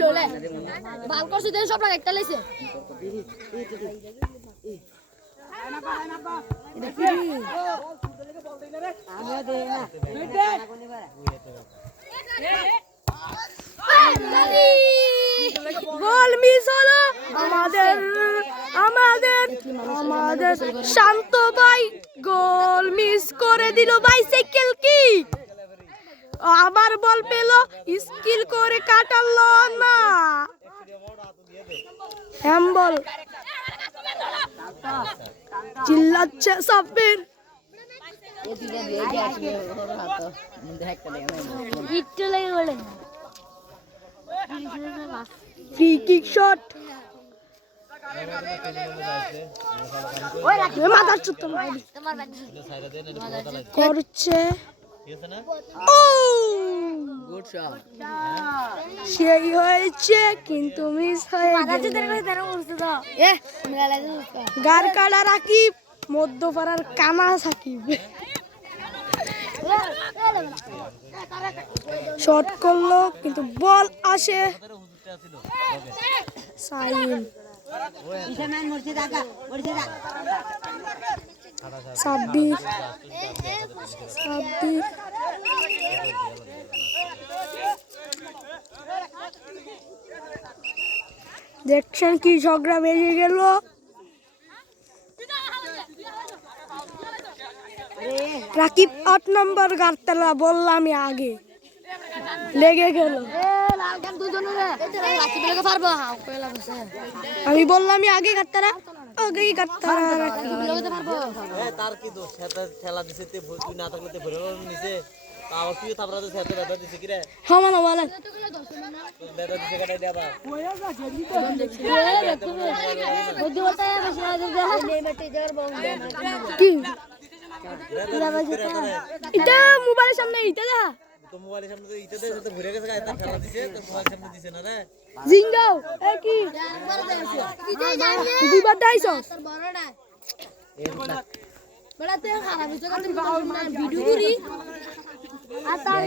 লোলে ভাল করছে দেন সব লাগ একটা লাইছে গোল মিস হলো আমাদের আমাদের আমাদের শান্ত ভাই গোল মিস করে দিল বাইসাইকেল কি আবার বল পেল স্কিল করে কাটালো না হ্যাম্বল চিল্লাচ্ছে সাব্বির ফ্রি কিক শট মাথার চুট করছে সেই হয়েছে কিন্তু মিস হয়ে গার কাটা রাকিব মধ্যপাড়ার কানা সাকিব শট করলো কিন্তু বল আসে সাইম সাব্বির সাব্বির দেখছেন কি ঝগড়া বেজে গেল রাকিব ৮ নম্বর গারতলা বললাম আগে লেগে গেল আমি বললাম আগে গারতলা আগেই গারতলা তার কি দোষ খেলা দিছে তে তুই না থাকলে তে ভরে নিছে তাও কি তারপরে তো সেটা দাদা দিছে কি রে হ্যাঁ মানে বলেন দাদা দিছে কাটাই দেবা কি এটা মোবাইলের সামনে এটা দেখা তো মোবাইলের সামনে তো ইটা দে তো ঘুরে গেছে এটা খেলা দিছে তো মোবাইলের সামনে দিছে না রে জিঙ্গাও এ কি দুইবার দাইছস বড়াতে খারাপ হইছে কাছে ভিডিও করি আর তার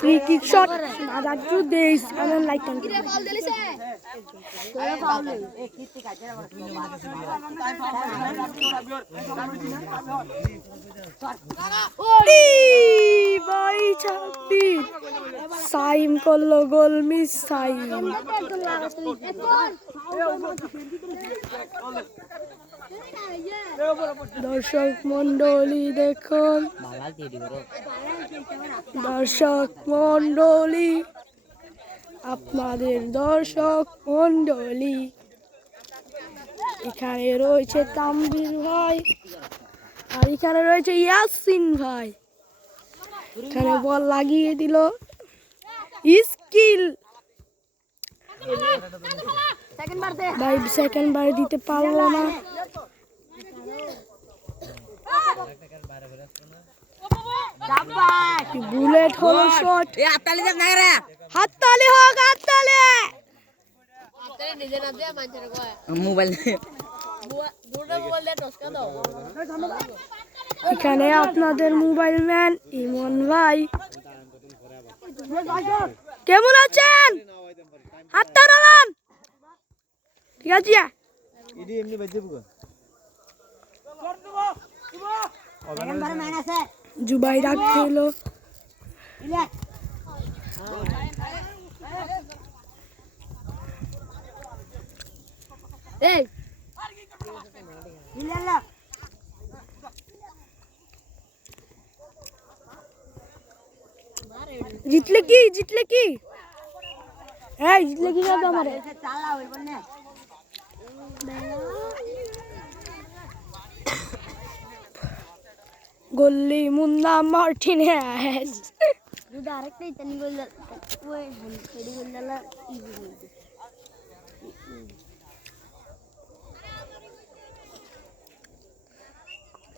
ফ্রি কিক শট আদা টু দেইস আমি লাইক টান কিরে বল দিলিছে তোরা ফাউল এ কিতে কাজে ওই ভাই ছাব্বি সাইম করলো গোল মিস সাইম দর্শক মন্ডলী দেখুন দর্শক মন্ডলী আপনাদের দর্শক মন্ডলী এখানে রয়েছে তামবির ভাই আর এখানে রয়েছে ইয়াসিন ভাই এখানে বল লাগিয়ে দিল স্কিল ভাই সেকেন্ড বার দিতে পারলো না বুলেট হলো শট হাততালি হোক হাততালি এখানে আপনাদের মোবাইল ম্যান ইমন ভাই কেমন আছেন হাতটা নাড়ান ঠিক আছে ইডি এমনি বাজে বুগো জুবাই রাখছিল এই জিতলে কি এই জিতলে কি যাবে আমারে गोली मुन्ना मार्टिनेज डायरेक्ट नहीं तनी गोल वो हेडी गोल डाला इजी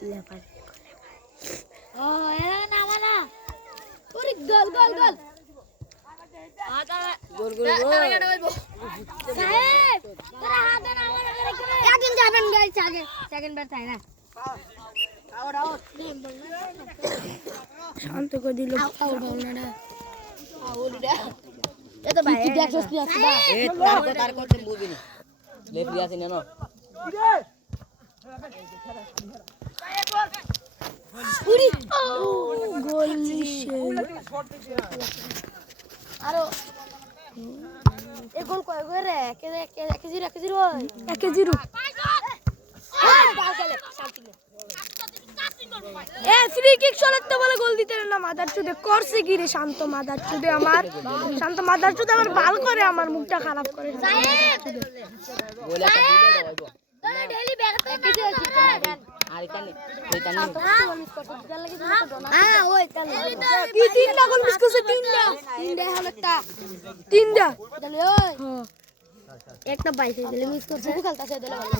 ले पर ओ एरा ना वाला और गोल गोल गोल आता गोल गोल साहेब तेरा हाथ ना वाला क्या दिन जाबन गाइस आगे सेकंड बार था ना शांत को दिलो এ তো ভাই কি দেখছস তুই আসবা এ তার করতে বুঝবি না লেফরি আছে না পুরি গোল আরো এ গোল কয় করে 1-0 এ ফ্রি কিক শটতে বলে গোল দিতে না মাদার চুদে করছে কি রে শান্ত মাদার চুদে আমার শান্ত মাদার চুদে আমার বাল করে আমার মুখটা খারাপ করে বলে একটা দিলে হইব ডেইলি ব্যাগতে কিছু আছে আর এখানে এখানে হ্যাঁ ওই তাহলে কি তিনটা গোল মিস করছে তিনটা হলো তিনটা তাহলে ওই একটা বাইসে দিলে মিস করছে খেলতাছে দিলে ভালো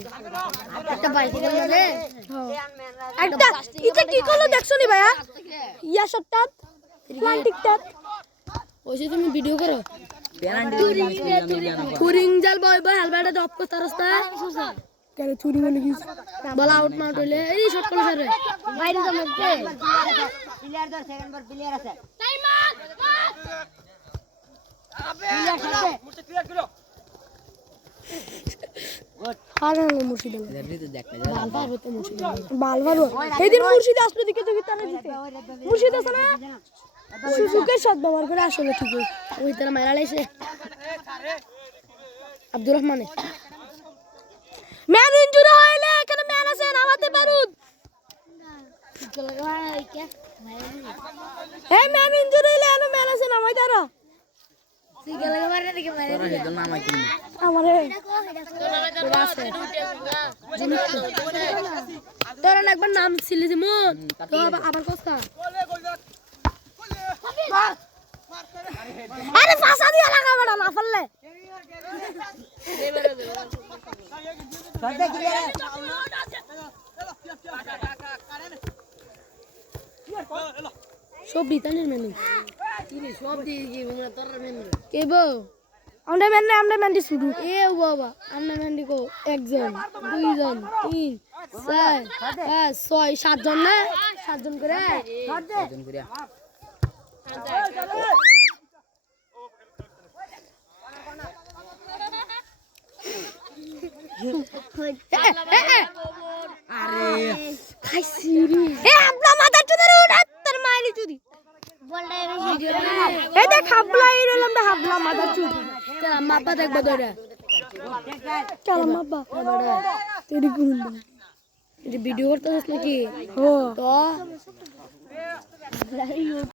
একটা বাইসে গেল রে একটা এটা কি করলো দেখছো নি ভাইয়া ইয়া শটটা প্লান্টিকটা ওইসে তুমি ভিডিও করো টুরিং জাল বয় বয় হেলমেটে দপ করতে রাস্তা কেন চুরি হলে কি বল আউট মাউট হইলে এই শট করলে রে বাইরে তো মধ্যে প্লেয়ার ধর সেকেন্ড বল প্লেয়ার আছে টাইম মুর্শিদ আসলে দিকে তো তারা জিতে মুর্শিদ আছে না সুজুকের শট ব্যবহার করে আসলে ঠিকই ওই তারা মারা লাইছে আব্দুর রহমানে ম্যান ইনজুরি হইলে এখানে ম্যান আছে নামাতে পারুন এই ম্যান ইনজুরি হইলে এখানে ম্যান আছে নামাই তারা সিগেলে মারে দিকে মারে তোরা হেদন নামাই কিনি আমারে তোর একবার নাম ছিল যেমন তো আবার কথা আরে ফাসা দিয়া লাগা বড় না ফললে সদে ক্লিয়ার সব বিতানের মেনু কি রে সব দিয়ে কি তোর মেনু কেবো আমরা মেন্ডি শুরু এ বাবা আমরা মেন্ডি কো একজন দুইজন তিন চার পাঁচ ছয় সাতজন না সাতজন করে একজন করে আরে খাইছি রে এ আপনা মাথা চুদের উড়াত তোর মাইলি চুদি বলটা এর ভিডিও এ দেখ হাবলা এর লম্বা হাবলা মাথা চুদি তেরা মাপা দেখবা দড়া চল মাপা বড়া তেরি গুণ ভিডিও করতেছিস নাকি তো